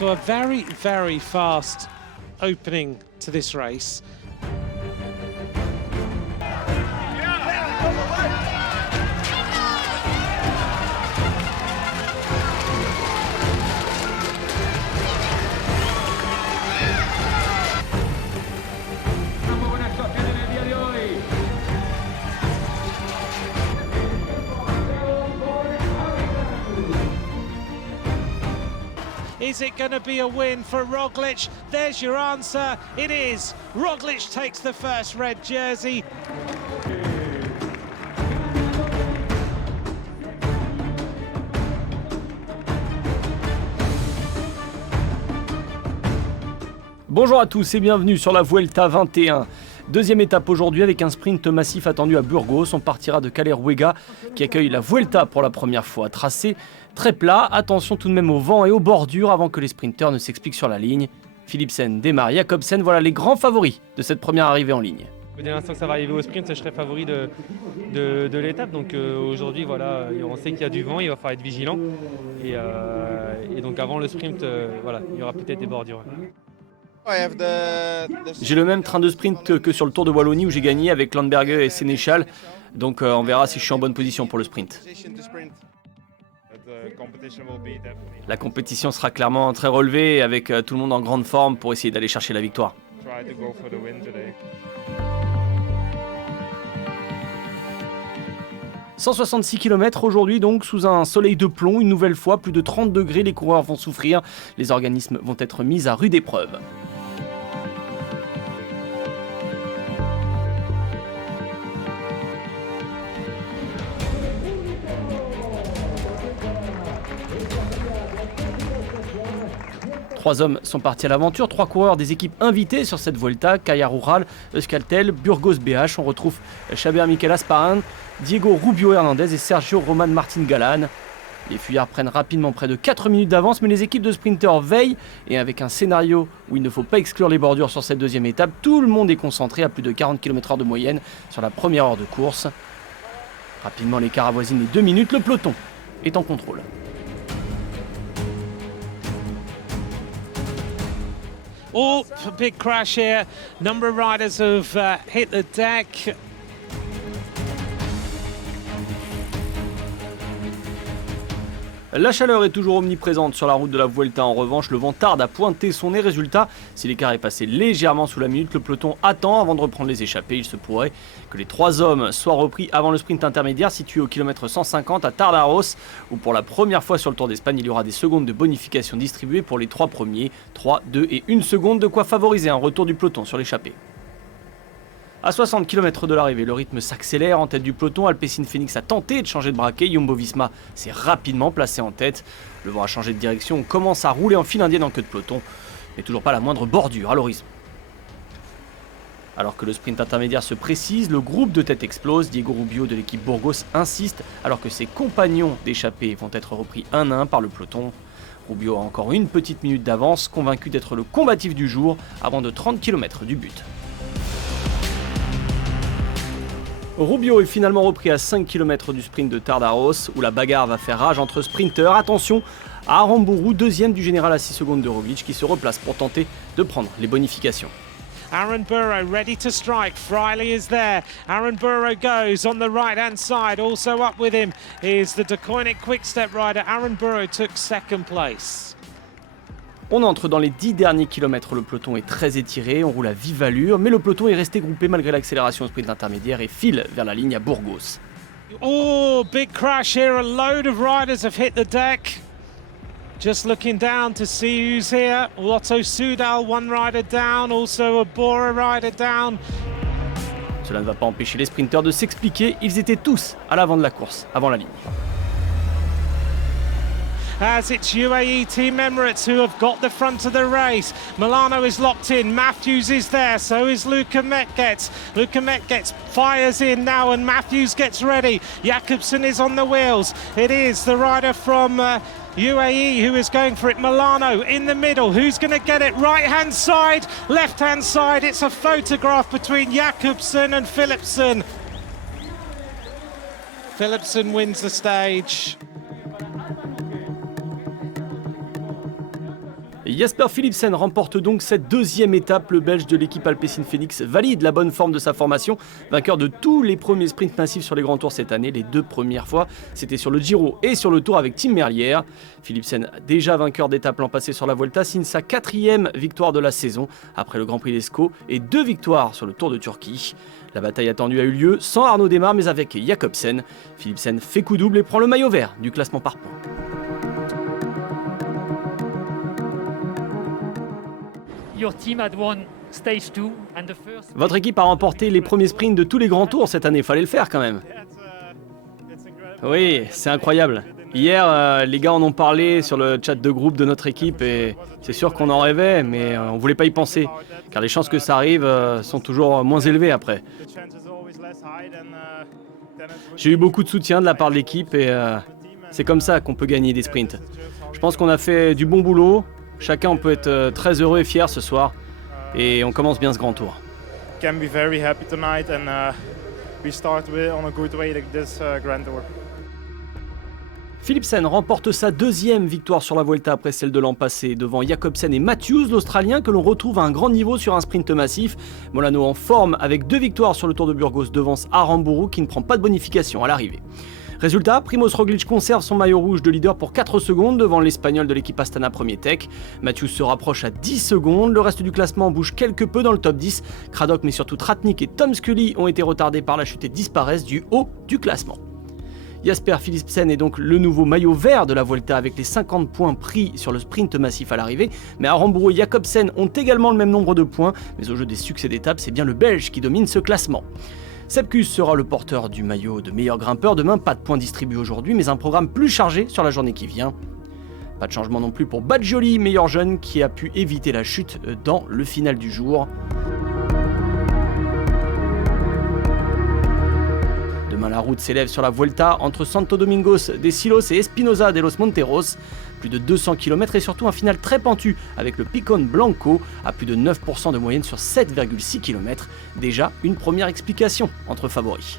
So a very, very fast opening to this race. Is it going to be a win for Roglic? There's your answer. It is. Roglic takes the first red jersey. Bonjour à tous et bienvenue sur la Vuelta 21. Deuxième étape aujourd'hui avec un sprint massif attendu à Burgos. On partira de Caleruega qui accueille la Vuelta pour la première fois. Tracé très plat, attention tout de même au vent et aux bordures avant que les sprinteurs ne s'expliquent sur la ligne. Philipsen démarre, Jacobsen, voilà les grands favoris de cette première arrivée en ligne. Dès l'instant que ça va arriver au sprint, je serai favori de l'étape. Donc aujourd'hui, voilà, on sait qu'il y a du vent, il va falloir être vigilant. Et donc avant le sprint, voilà, il y aura peut-être des bordures. J'ai le même train de sprint que sur le Tour de Wallonie où j'ai gagné avec Landberge et Sénéchal. Donc on verra si je suis en bonne position pour le sprint. La compétition sera clairement très relevée avec tout le monde en grande forme pour essayer d'aller chercher la victoire. 166 km aujourd'hui donc sous un soleil de plomb, une nouvelle fois plus de 30 degrés, les coureurs vont souffrir, les organismes vont être mis à rude épreuve. Trois hommes sont partis à l'aventure, trois coureurs des équipes invitées sur cette Vuelta, Caja Rural, Euskaltel, Burgos BH. On retrouve Xavier Miquel Asparan, Diego Rubio Hernandez et Sergio Roman Martin Galan. Les fuyards prennent rapidement près de 4 minutes d'avance, mais les équipes de sprinteurs veillent. Et avec un scénario où il ne faut pas exclure les bordures sur cette deuxième étape, tout le monde est concentré à plus de 40 km/h de moyenne sur la première heure de course. Rapidement, l'écart avoisine les 2 minutes, le peloton est en contrôle. Oh, big crash here. Number of riders have hit the deck. La chaleur est toujours omniprésente sur la route de la Vuelta. En revanche, le vent tarde à pointer son nez. Résultat, si l'écart est passé légèrement sous la minute, le peloton attend avant de reprendre les échappées. Il se pourrait que les trois hommes soient repris avant le sprint intermédiaire situé au kilomètre 150 à Tardaros, où pour la première fois sur le Tour d'Espagne, il y aura des secondes de bonification distribuées pour les trois premiers. 3, 2 et 1 seconde, de quoi favoriser un retour du peloton sur l'échappée. À 60 km de l'arrivée, le rythme s'accélère en tête du peloton. Alpecin Phoenix a tenté de changer de braquet. Jumbo-Visma s'est rapidement placé en tête. Le vent a changé de direction. On commence à rouler en file indienne en queue de peloton. Mais toujours pas la moindre bordure à l'horizon. Alors que le sprint intermédiaire se précise, le groupe de tête explose. Diego Rubio de l'équipe Burgos insiste alors que ses compagnons d'échappée vont être repris un à un par le peloton. Rubio a encore une petite minute d'avance, convaincu d'être le combatif du jour avant de 30 km du but. Rubio est finalement repris à 5 km du sprint de Tardaros, où la bagarre va faire rage entre sprinteurs. Attention à Aramburu, deuxième du général à 6 secondes de Roglic, qui se replace pour tenter de prendre les bonifications. Aaron Burrow ready to strike. Friley is there. Aaron Burrow goes on the right-hand side. Also up with him is the Deceuninck Quick-Step rider. Aaron Burrow took second place. On entre dans les 10 derniers kilomètres, le peloton est très étiré, on roule à vive allure, mais le peloton est resté groupé malgré l'accélération au sprint intermédiaire et file vers la ligne à Burgos. Oh, big crash here, a load of riders have hit the deck. Just looking down to see who's here. Lotto Soudal, one rider down, also a Bora rider down. Cela ne va pas empêcher les sprinteurs de s'expliquer, ils étaient tous à l'avant de la course, avant la ligne. As it's UAE Team Emirates who have got the front of the race. Milano is locked in, Matthews is there, so is Luka Metgetz. Luka Metgetz fires in now and Matthews gets ready. Jakobsen is on the wheels. It is the rider from UAE who is going for it. Milano in the middle, who's going to get it? Right hand side, left hand side. It's a photograph between Jakobsen and Philipsen. Philipsen wins the stage. Jasper Philipsen remporte donc cette deuxième étape. Le Belge de l'équipe Alpecin Phoenix valide la bonne forme de sa formation. Vainqueur de tous les premiers sprints massifs sur les grands tours cette année. Les deux premières fois, c'était sur le Giro et sur le Tour avec Tim Merlier. Philipsen, déjà vainqueur d'étape l'an passé sur la Vuelta, signe sa 4e victoire de la saison après le Grand Prix d'Escaut et 2 victoires sur le Tour de Turquie. La bataille attendue a eu lieu sans Arnaud Démare mais avec Jacobsen. Philipsen fait coup double et prend le maillot vert du classement par points. Your team had won stage 2 and the first... Votre équipe a remporté les premiers sprints de tous les grands tours cette année, fallait le faire quand même. Oui, c'est incroyable. Hier, les gars en ont parlé sur le chat de groupe de notre équipe et c'est sûr qu'on en rêvait, mais on voulait pas y penser, car les chances que ça arrive sont toujours moins élevées après. J'ai eu beaucoup de soutien de la part de l'équipe et c'est comme ça qu'on peut gagner des sprints. Je pense qu'on a fait du bon boulot. Chacun peut être très heureux et fier ce soir et on commence bien ce grand tour. Can be very happy tonight and we start on a good way like this Grand Tour. Philipsen remporte sa 2e victoire sur la Vuelta après celle de l'an passé devant Jacobsen et Matthews, l'Australien que l'on retrouve à un grand niveau sur un sprint massif. Molano en forme avec 2 victoires sur le Tour de Burgos devance Aramburu qui ne prend pas de bonification à l'arrivée. Résultat, Primoz Roglic conserve son maillot rouge de leader pour 4 secondes devant l'Espagnol de l'équipe Astana Premier Tech. Matthews se rapproche à 10 secondes, le reste du classement bouge quelque peu dans le top 10. Craddock mais surtout Tratnik et Tom Scully ont été retardés par la chute et disparaissent du haut du classement. Jasper Philipsen est donc le nouveau maillot vert de la Vuelta avec les 50 points pris sur le sprint massif à l'arrivée. Mais Aramburu et Jacobsen ont également le même nombre de points. Mais au jeu des succès d'étape, c'est bien le Belge qui domine ce classement. Sepp Kuss sera le porteur du maillot de meilleur grimpeur demain. Pas de points distribués aujourd'hui, mais un programme plus chargé sur la journée qui vient. Pas de changement non plus pour Badjioli, meilleur jeune qui a pu éviter la chute dans le final du jour. Demain, la route s'élève sur la Vuelta entre Santo Domingos de Silos et Espinosa de los Monteros. Plus de 200 km et surtout un final très pentu avec le Picón Blanco à plus de 9% de moyenne sur 7,6 km. Déjà une première explication entre favoris.